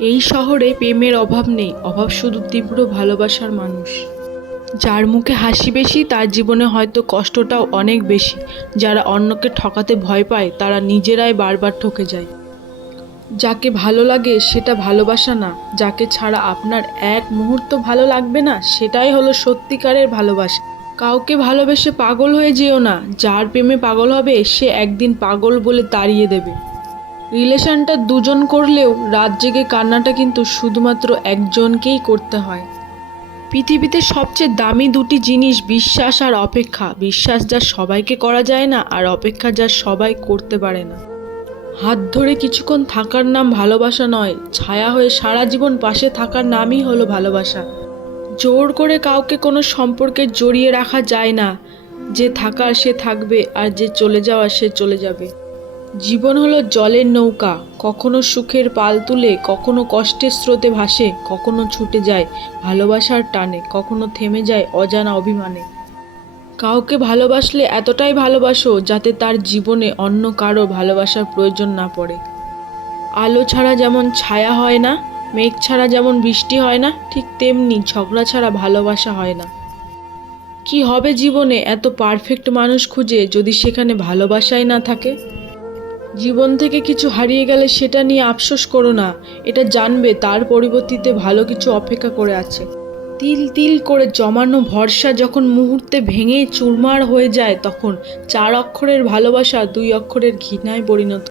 এই শহরে প্রেমের অভাব নেই, অভাব শুধু তীব্র ভালোবাসার মানুষ। যার মুখে হাসি বেশি, তার জীবনে হয়তো কষ্টটাও অনেক বেশি। যারা অন্যকে ঠকাতে ভয় পায়, তারা নিজেরাই বারবার ঠকে যায়। যাকে ভালো লাগে, সেটা ভালোবাসা না। যাকে ছাড়া আপনার এক মুহূর্ত ভালো লাগবে না, সেটাই হলো সত্যিকারের ভালোবাসা। কাউকে ভালোবেসে পাগল হয়ে যেও না। যার প্রেমে পাগল হবে, সে একদিন পাগল বলে তাড়িয়ে দেবে। রিলেশনটা দুজন করলেও রাত জেগে কান্নাটা কিন্তু শুধুমাত্র একজনকেই করতে হয়। পৃথিবীতে সবচেয়ে দামি দুটি জিনিস বিশ্বাস আর অপেক্ষা। বিশ্বাস যা সবাইকে করা যায় না আর অপেক্ষা যা সবাই করতে পারে না। হাত ধরে কিছুক্ষণ থাকার নাম ভালোবাসা নয়, ছায়া হয়ে সারা জীবন পাশে থাকার নামই হলো ভালোবাসা। জোর করে কাউকে কোনো সম্পর্কে জড়িয়ে রাখা যায় না। যে থাকার সে থাকবে আর যে চলে যাওয়ার সে চলে যাবে। জীবন হলো জলের নৌকা। কখনো সুখের পাল তুলে, কখনো কষ্টের স্রোতে ভাসে, কখনো ছুটে যায় ভালোবাসার টানে, কখনো থেমে যায় অজানা অভিমানে। কাউকে ভালোবাসলে এতটাই ভালোবাসো যাতে তার জীবনে অন্য কারও ভালোবাসার প্রয়োজন না পড়ে। আলো ছাড়া যেমন ছায়া হয় না, মেঘ ছাড়া যেমন বৃষ্টি হয় না, ঠিক তেমনি ঝগড়া ছাড়া ভালোবাসা হয় না। কি হবে জীবনে এত পারফেক্ট মানুষ খুঁজে যদি সেখানে ভালোবাসাই না থাকে? জীবন থেকে কিছু হারিয়ে গেলে সেটা নিয়ে আফসোস করো না। এটা জানবে তার পরিবর্তিতে ভালো কিছু অপেক্ষা করে আছে। তিল তিল করে জমানো ভরসা যখন মুহূর্তে ভেঙে চুরমার হয়ে যায়, তখন চার অক্ষরের ভালোবাসা দুই অক্ষরের ঘৃণায় পরিণত